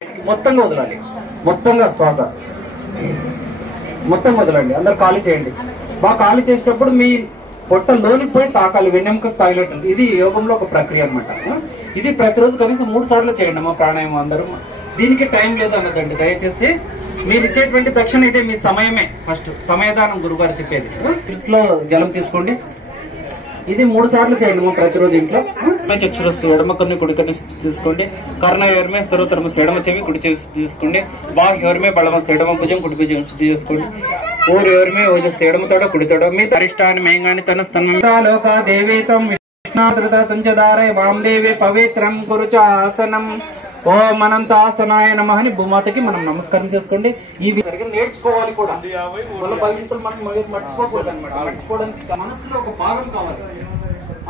మొత్తంగా వదలాలి, మొత్తంగా శ్వాస మొత్తం వదలండి. అందరు ఖాళీ చేయండి. బాగా ఖాళీ చేసేటప్పుడు మీ పొట్ట లోనికి పోయి తాకాలి, వెన్నెముకకు తాగినట్టు. ఇది యోగంలో ఒక ప్రక్రియ అనమాట. ఇది ప్రతిరోజు కనీసం 3 సార్లు చేయండి అమ్మా ప్రాణాయామం అందరూ. దీనికి టైం లేదు అన్నదండి. దయచేసి మీరు ఇచ్చేటువంటి దక్షిణ ఇదే, మీ సమయమే. ఫస్ట్ సమయదానం గురుగారు చెప్పేది. లో జలం తీసుకోండి. ఇది 3 సార్లు చేయండి ప్రతిరోజు ఇంట్లో. చక్షురస్తు ఎడమ కన్ను కుడి కన్ను తీసుకోండి. కర్ణ ఎవరిమే స్థిరోత్తరమస్తు ఎడమ చెవి కుడి చెవి తీసుకోండి. బాహ్ ఎవరిమే బలమస్తు ఎడమ భుజం కుడి భుజం శుద్ధి చేసుకోండి. ఊరు ఎవరిమే ఓజస్తు ఎడమ తోడ కుడి తోడ మీ తరిష్టాన్ని మేంగాని తన స్తనంలోక దేవేతం విష్ణాదృత తుంచదారే వాం దేవే పవిత్రం కురుచాసనం. ఓం అనంతాసనాయ నమః అని భూమాతకి మనం నమస్కారం చేసుకోండి. ఇవి సరిగ్గా నేర్చుకోవాలి కూడా. మన భవిష్యత్తులో మనం మర్చిపోకూడదు అనమాట. మర్చిపోవడానికి మనసులో ఒక భాగం కావాలి.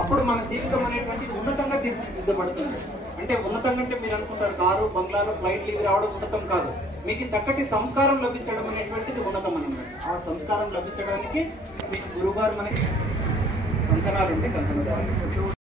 అప్పుడు మన జీవితం అనేటువంటిది ఉన్నతంగా తీర్చిదిద్దబడుతుంది. అంటే ఉన్నతంగా అంటే మీరు అనుకుంటారు కారు బంగ్లాలు ఫ్లైట్లు ఇవి రావడం ఉన్నతం కాదు. మీకు చక్కటి సంస్కారం లభించడం అనేటువంటిది ఉన్నతం అన్నమాట. ఆ సంస్కారం లభించడానికి మీకు గురుగారు మనకి కంకణాలు ఉంటే కంకణ